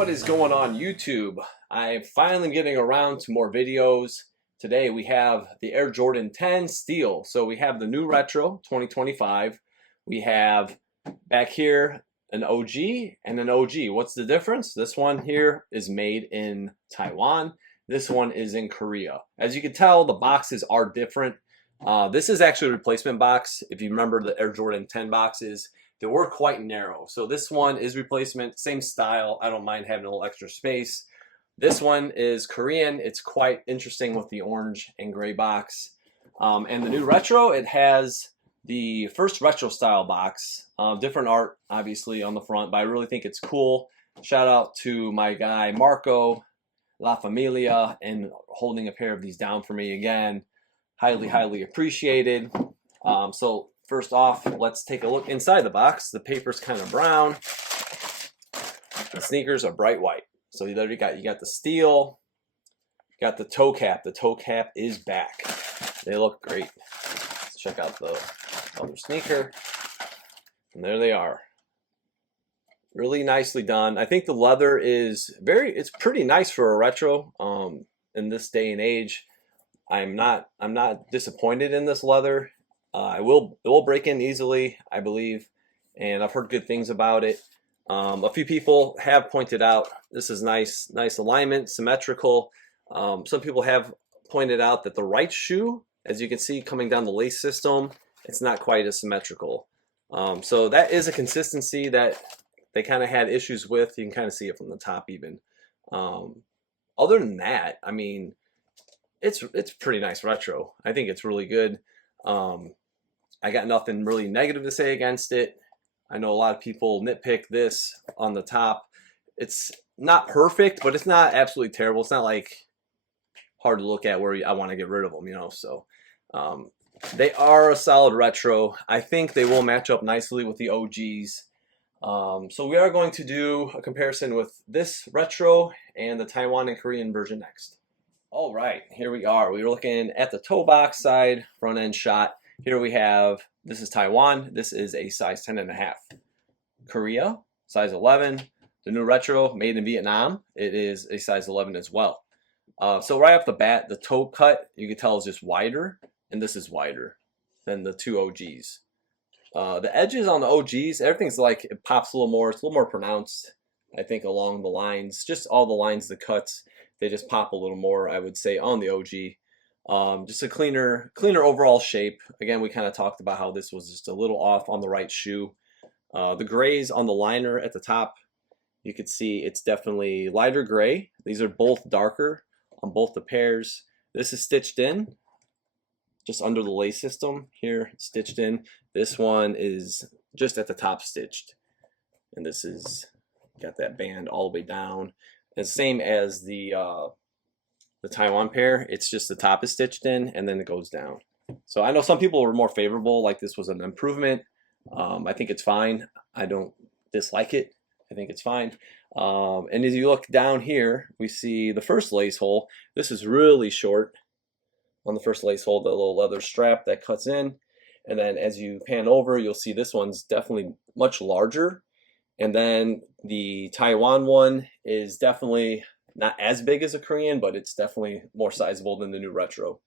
What is going on YouTube? I'm finally getting around to more videos. Today we have the Air Jordan 10 Steel. So we have the new retro 2025. We have back here an OG and an OG. What's the difference? This one here is made in Taiwan. This one is in Korea. As you can tell, the boxes are different. This is actually a replacement box. If you remember the Air Jordan 10 boxes, they were quite narrow. So this one is replacement, same style. I don't mind having a little extra space. This one is Korean. It's quite interesting with the orange and gray box. And the new retro, it has the first retro style box. Different art, obviously, on the front, but I really think it's cool. Shout out to my guy, Marco La Familia, and holding a pair of these down for me again. Highly, highly appreciated. So first off, let's take a look inside the box. The paper's kind of brown. The sneakers are bright white. So you got the steel, you got the toe cap. The toe cap is back. They look great. Let's check out the other sneaker. And there they are. Really nicely done. I think the leather is it's pretty nice for a retro in this day and age. I'm not disappointed in this leather. It will break in easily, I believe, and I've heard good things about it. A few people have pointed out this is nice alignment, symmetrical. Some people have pointed out that the right shoe, as you can see coming down the lace system, it's not quite as symmetrical. So that is a consistency that they kind of had issues with. You can kind of see it from the top even. Other than that, I mean, it's pretty nice retro. I think it's really good. I got nothing really negative to say against it. I know a lot of people nitpick this on the top. It's not perfect, but it's not absolutely terrible. It's not like hard to look at where I want to get rid of them, you know. So they are a solid retro. I think they will match up nicely with the OGs. So we are going to do a comparison with this retro and the Taiwan and Korean version next. All right, here we are. We're looking at the toe box side, front end shot. Here we have, this is Taiwan. This is a size 10.5. Korea, size 11. The new retro, made in Vietnam, it is a size 11 as well. So right off the bat, the toe cut, you can tell is just wider, and this is wider than the two OGs. The edges on the OGs, everything's like, it pops a little more. It's a little more pronounced, I think, along the lines. Just all the lines, the cuts, they just pop a little more, I would say, on the OG. Just a cleaner overall shape. Again, we kind of talked about how this was just a little off on the right shoe. The grays on the liner at the top, you can see it's definitely lighter gray. These are both darker on both the pairs. This is stitched in, just under the lace system here, stitched in. This one is just at the top stitched. And this is, got that band all the way down. And same as the Taiwan pair, it's just the top is stitched in and then it goes down. So I know some people were more favorable, like this was an improvement. I think it's fine. I don't dislike it. I think it's fine. And as you look down here, we see the first lace hole. This is really short on the first lace hole, the little leather strap that cuts in. And then as you pan over, you'll see this one's definitely much larger. And then the Taiwan one is definitely not as big as a Korean, but it's definitely more sizable than the new retro.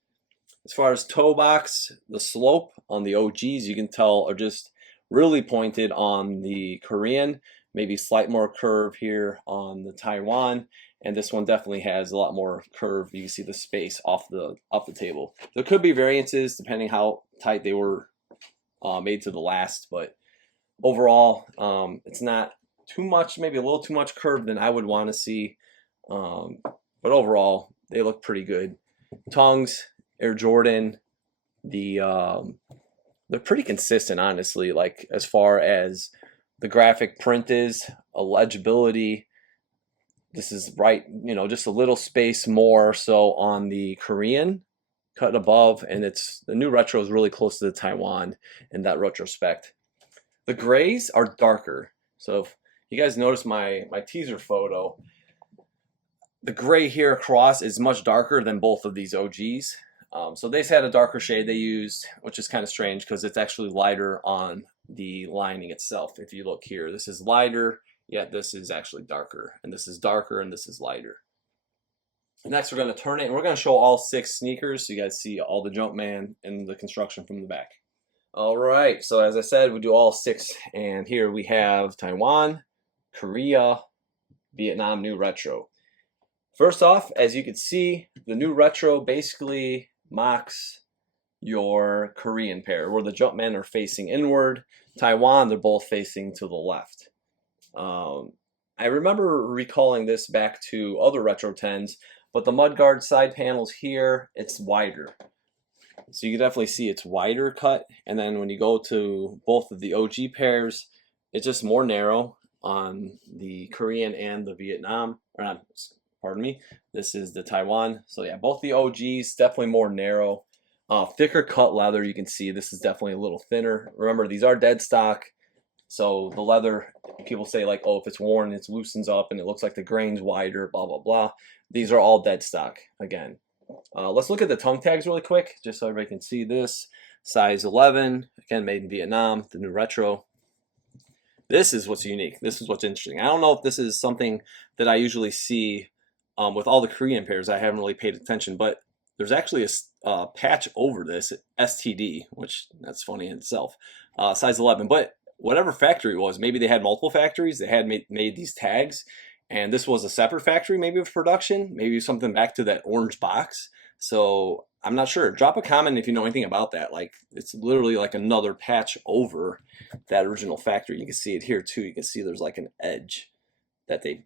As far as toe box, the slope on the OGs, you can tell, are just really pointed on the Korean, maybe slight more curve here on the Taiwan, and this one definitely has a lot more curve. You can see the space off the table. There could be variances depending how tight they were made to the last, but overall, it's not too much, maybe a little too much curve than I would want to see. But overall, they look pretty good. Tongues, Air Jordan, they're pretty consistent, honestly. Like as far as the graphic print is, legibility. This is right, you know, just a little space more so on the Korean cut above, and the new retro is really close to the Taiwan in that retrospect. The grays are darker. So if you guys notice my teaser photo, the gray here across is much darker than both of these OGs. So they had a darker shade they used, which is kind of strange because it's actually lighter on the lining itself. If you look here, this is lighter, yet this is actually darker, and this is darker, and this is lighter. Next, we're going to turn it, and we're going to show all 6 sneakers so you guys see all the Jumpman and the construction from the back. All right, so as I said, we do all 6, and here we have Taiwan, Korea, Vietnam New Retro. First off, as you can see, the New Retro basically mocks your Korean pair, where the Jumpmen are facing inward. Taiwan, they're both facing to the left. I remember recalling this back to other Retro 10s, but the mudguard side panels here, it's wider. So you can definitely see it's wider cut, and then when you go to both of the OG pairs, it's just more narrow on the Korean and the Vietnam, or not, pardon me, this is the Taiwan. So yeah, both the OGs, definitely more narrow. Thicker cut leather, you can see this is definitely a little thinner. Remember, these are dead stock, so the leather, people say like, oh, if it's worn, it loosens up and it looks like the grain's wider, blah, blah, blah. These are all dead stock, again. Let's look at the tongue tags really quick, just so everybody can see this. Size 11, again, made in Vietnam, the New Retro. This is what's unique. This is what's interesting. I don't know if this is something that I usually see with all the Korean pairs. I haven't really paid attention, but there's actually a patch over this, STD, which that's funny in itself. Size 11, but whatever factory it was, maybe they had multiple factories. They had made these tags, and this was a separate factory, maybe of production, maybe something back to that orange box. So I'm not sure. Drop a comment if you know anything about that. Like, it's literally like another patch over that original factory. You can see it here too. You can see there's like an edge that they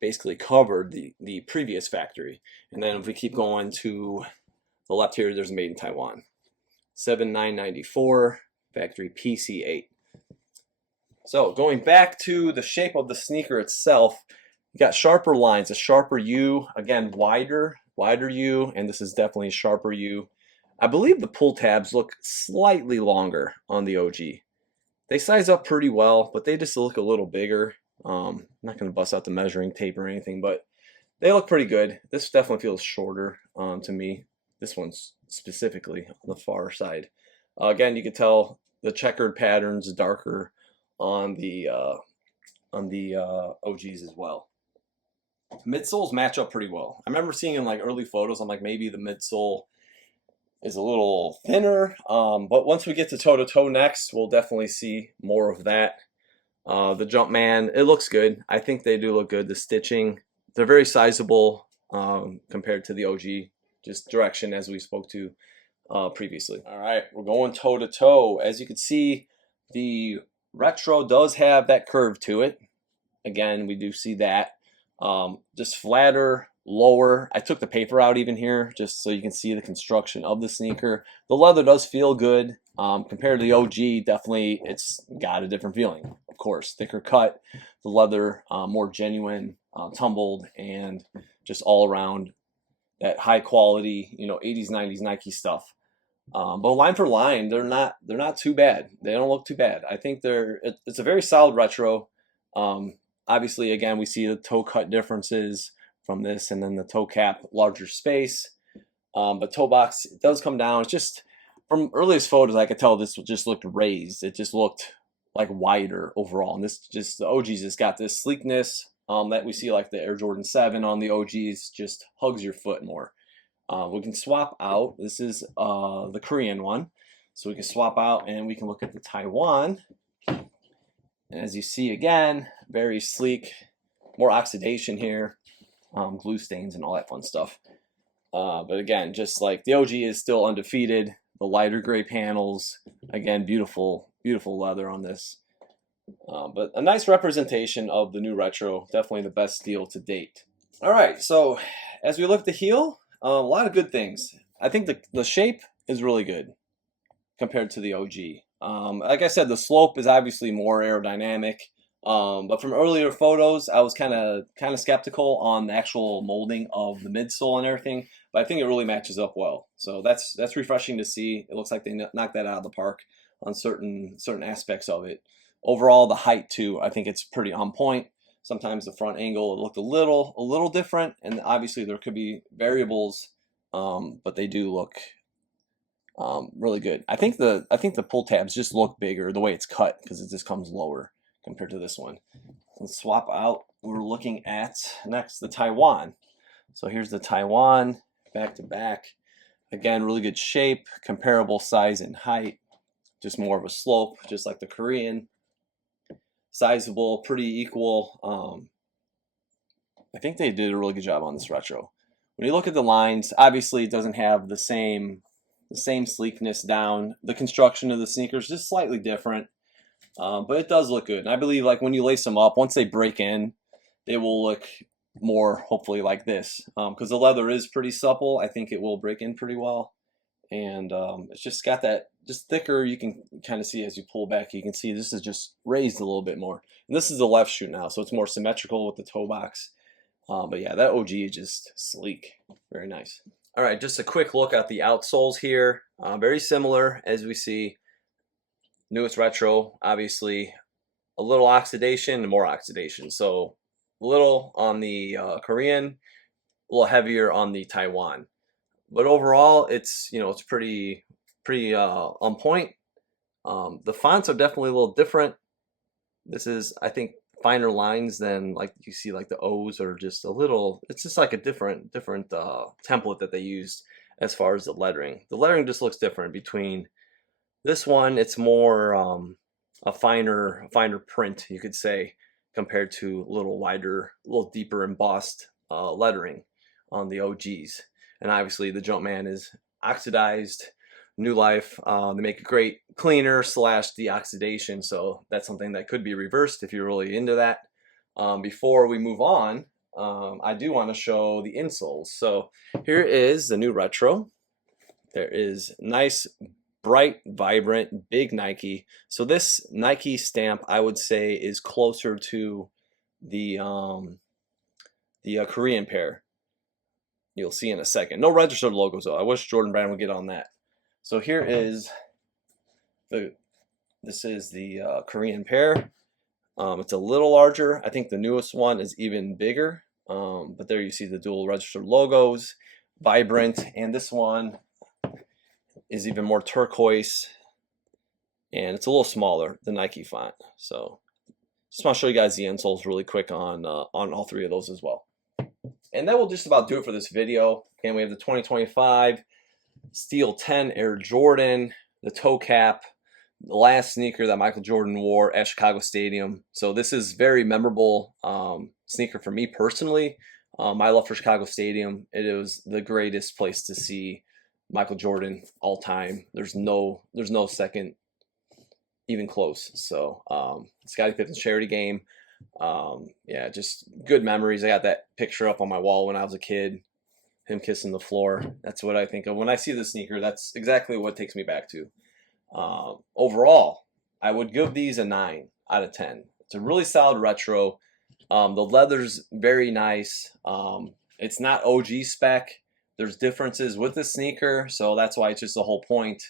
basically covered the previous factory. And then if we keep going to the left here, there's made in Taiwan. 7994, factory PC8. So going back to the shape of the sneaker itself, you got sharper lines, a sharper U, again wider U, and this is definitely a sharper U. I believe the pull tabs look slightly longer on the OG. They size up pretty well, but they just look a little bigger. I'm not going to bust out the measuring tape or anything, but they look pretty good. This definitely feels shorter to me. This one's specifically on the far side. Again, you can tell the checkered patterns darker on the OGs as well. Midsoles match up pretty well. I remember seeing in like early photos, I'm like, maybe the midsole is a little thinner, but once we get to toe-to-toe next, we'll definitely see more of that. The Jumpman, it looks good. I think they do look good. The stitching, they're very sizable compared to the OG, just direction as we spoke to previously. All right, we're going toe-to-toe. As you can see, the Retro does have that curve to it. Again, we do see that. Just flatter, lower. I took the paper out even here just so you can see the construction of the sneaker. The leather does feel good. Compared to the OG, definitely it's got a different feeling. Of course, thicker cut, the leather more genuine, tumbled, and just all around that high quality, 80s, 90s Nike stuff. But line for line, they're not too bad. They don't look too bad. I think it's a very solid Retro. Obviously, again, we see the toe cut differences from this, and then the toe cap, larger space. But toe box, it does come down. It's just, from earliest photos, I could tell this just looked raised. It just looked like wider overall. And this just, the OGs just got this sleekness that we see like the Air Jordan 7 on the OGs, just hugs your foot more. We can swap out. This is the Korean one. So we can swap out and we can look at the Taiwan. And as you see, again, very sleek, more oxidation here, glue stains and all that fun stuff. But again, just like the OG is still undefeated, the lighter gray panels, again, beautiful, beautiful leather on this. But a nice representation of the new Retro, definitely the best steel to date. All right, so as we look at the heel, a lot of good things. I think the shape is really good compared to the OG. Like I said, the slope is obviously more aerodynamic. But from earlier photos, I was kind of skeptical on the actual molding of the midsole and everything. But I think it really matches up well. So that's refreshing to see. It looks like they knocked that out of the park on certain aspects of it. Overall, the height too, I think it's pretty on point. Sometimes the front angle it looked a little different, and obviously there could be variables, but they do look really good. I think the pull tabs just look bigger the way it's cut because it just comes lower compared to this one. let's swap out. We're looking at next the Taiwan. So here's the Taiwan back to back. Again, really good shape, comparable size and height, just more of a slope, just like the Korean. Sizable, pretty equal. I think they did a really good job on this retro. When you look at the lines, obviously it doesn't have the same sleekness down. The construction of the sneakers is slightly different, but it does look good. And I believe like when you lace them up, once they break in, they will look more hopefully like this, because the leather is pretty supple. I think it will break in pretty well, and it's just got that just thicker. You can kind of see as you pull back, you can see this is just raised a little bit more, and this is the left shoe now, so it's more symmetrical with the toe box. But yeah, that OG is just sleek, very nice. All right, just a quick look at the outsoles here. Very similar as we see. Newest retro, obviously a little oxidation and more oxidation, so a little on the Korean, a little heavier on the Taiwan. But overall, it's it's pretty on point. The fonts are definitely a little different. This is, I think, finer lines than like you see like the O's, are just a little. It's just like a different template that they used as far as the lettering. The lettering just looks different between this one. It's more a finer print, you could say, compared to a little wider, a little deeper embossed lettering on the OGs. And obviously the Jumpman is oxidized, new life. They make a great cleaner / deoxidation, so that's something that could be reversed if you're really into that. Before we move on, I do want to show the insoles. So here is the new retro. There is nice, bright, vibrant, big Nike. So this Nike stamp, I would say, is closer to the Korean pair. You'll see in a second. No registered logos though. I wish Jordan Brand would get on that. So here is this is the Korean pair. It's a little larger. I think the newest one is even bigger. But there you see the dual registered logos, vibrant, and this one is even more turquoise, and it's a little smaller, the Nike font. So just want to show you guys the insoles really quick on all three of those as well. And that will just about do it for this video. And we have the 2025 Steel 10 Air Jordan, the toe cap, the last sneaker that Michael Jordan wore at Chicago Stadium. So this is very memorable sneaker for me personally. My love for Chicago Stadium. It was the greatest place to see Michael Jordan all time. There's no second even close. So Scottie Pippen's charity game. Yeah, just good memories. I got that picture up on my wall when I was a kid, him kissing the floor. That's what I think of when I see the sneaker. That's exactly what takes me back to. Overall, I would give these a 9 out of 10. It's a really solid retro. The leather's very nice. It's not OG spec. There's differences with the sneaker, so that's why it's just the whole point.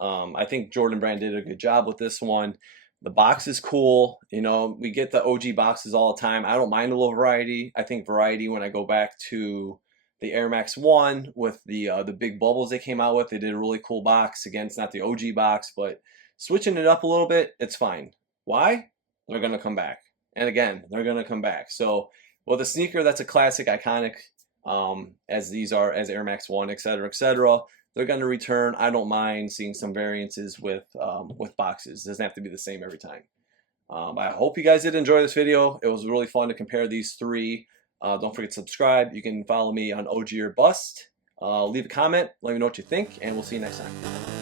I think Jordan Brand did a good job with this one. The box is cool. We get the OG boxes all the time. I don't mind a little variety. I think variety, when I go back to the Air Max 1 with the big bubbles they came out with, they did a really cool box. Again, it's not the OG box, but switching it up a little bit, it's fine. Why? They're going to come back. And again, they're going to come back. So with a sneaker that's a classic, iconic, as these are, as Air Max 1, etc., etc., they're going to return. I don't mind seeing some variances with boxes. It doesn't have to be the same every time. I hope you guys did enjoy this video. It was really fun to compare these three. Don't forget to subscribe. You can follow me on OG or Bust. Leave a comment. Let me know what you think, and we'll see you next time.